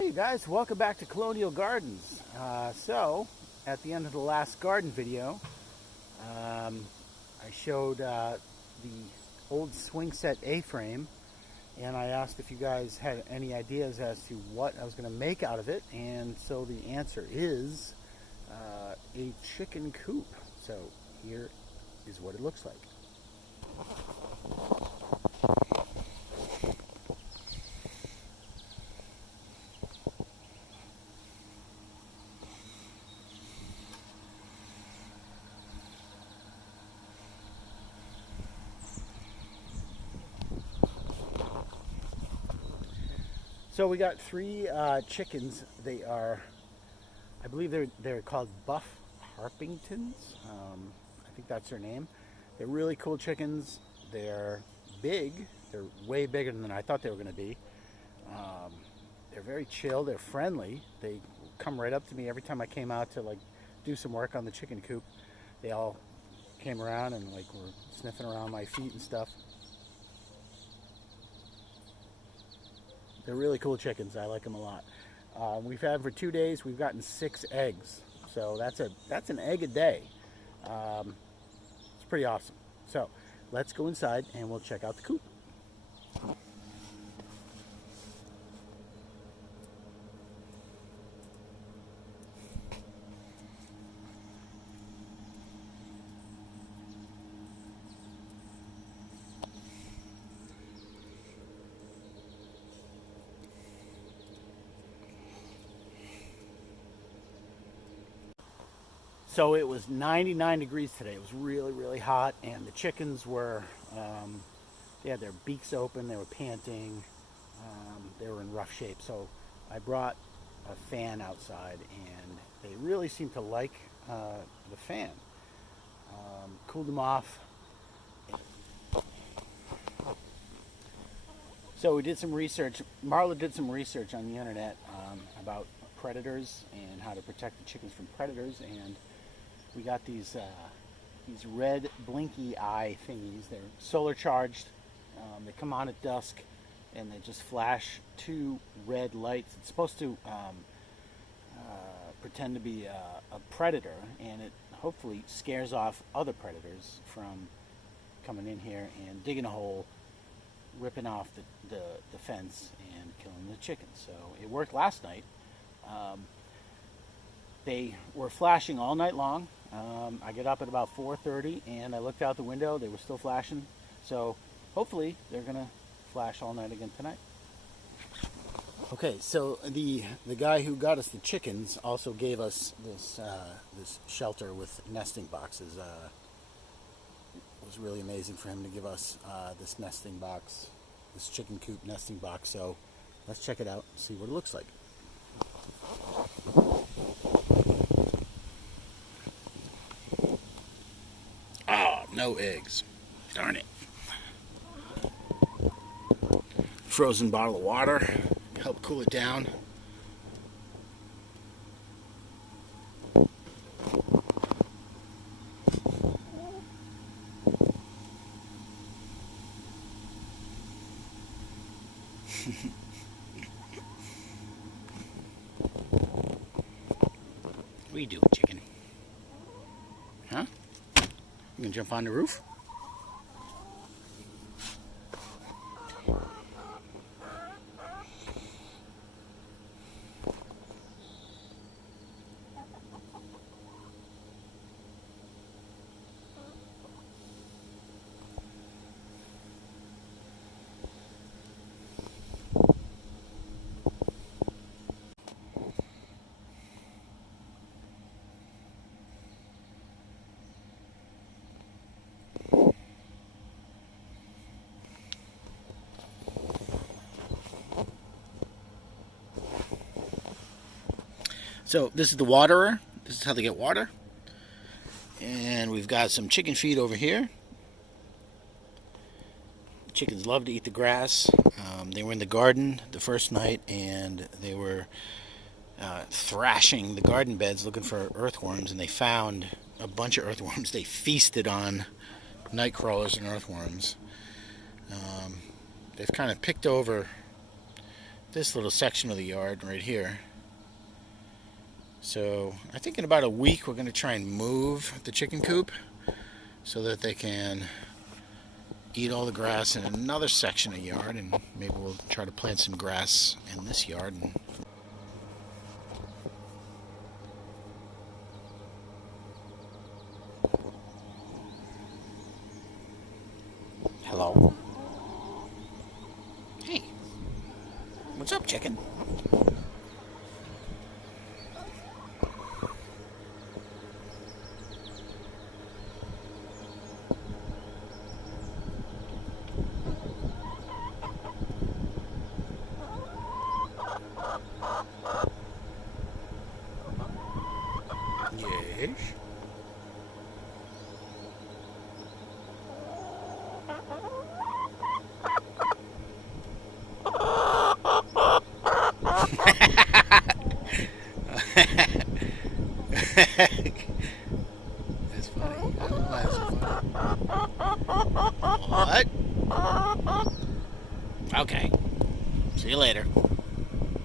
Hey guys, welcome back to Colonial Gardens. At the end of the last garden video, I showed the old swing set A-frame, and I asked if you guys had any ideas as to what I was going to make out of it, and so the answer is a chicken coop. So here is what it looks like. So we got three chickens. They are, I believe they're called Buff Orpingtons. I think that's their name. They're really cool chickens. They're big. They're way bigger than I thought they were going to be. They're very chill. They're friendly. They come right up to me every time I came out to do some work on the chicken coop. They all came around and were sniffing around my feet and stuff. They're really cool chickens. I like them a lot. We've had for 2 days. We've gotten 6 eggs, so that's an egg a day. It's pretty awesome. So let's go inside and we'll check out the coop. So it was 99 degrees today. It was really, really hot, and the chickens were, they had their beaks open, they were panting, they were in rough shape. So I brought a fan outside, and they really seemed to like the fan. Cooled them off. So we did some research. Marla did some research on the internet about predators and how to protect the chickens from predators, and we got these red blinky eye thingies. They're solar charged. They come on at dusk, and they just flash 2 red lights. It's supposed to pretend to be a predator, and it hopefully scares off other predators from coming in here and digging a hole, ripping off the fence, and killing the chickens. So it worked last night. They were flashing all night long. I got up at about 4:30 and I looked out the window. They were still flashing. So hopefully they're going to flash all night again tonight. Okay, so the guy who got us the chickens also gave us this shelter with nesting boxes. It was really amazing for him to give us this nesting box, this chicken coop nesting box. So let's check it out and see what it looks like. Oh, no eggs. Darn it. Frozen bottle of water. Help cool it down. What are you doing, chicken? Huh? You gonna jump on the roof? So this is the waterer. This is how they get water. And we've got some chicken feed over here. Chickens love to eat the grass. They were in the garden the first night, and they were thrashing the garden beds looking for earthworms, and they found a bunch of earthworms. They feasted on night crawlers and earthworms. They've kind of picked over this little section of the yard right here. So I think in about a week we're going to try and move the chicken coop so that they can eat all the grass in another section of yard, and maybe we'll try to plant some grass in this yard. Hello. Hey. What's up, chicken? Yes. That's funny. I don't know why that's so funny. What? Okay. See you later.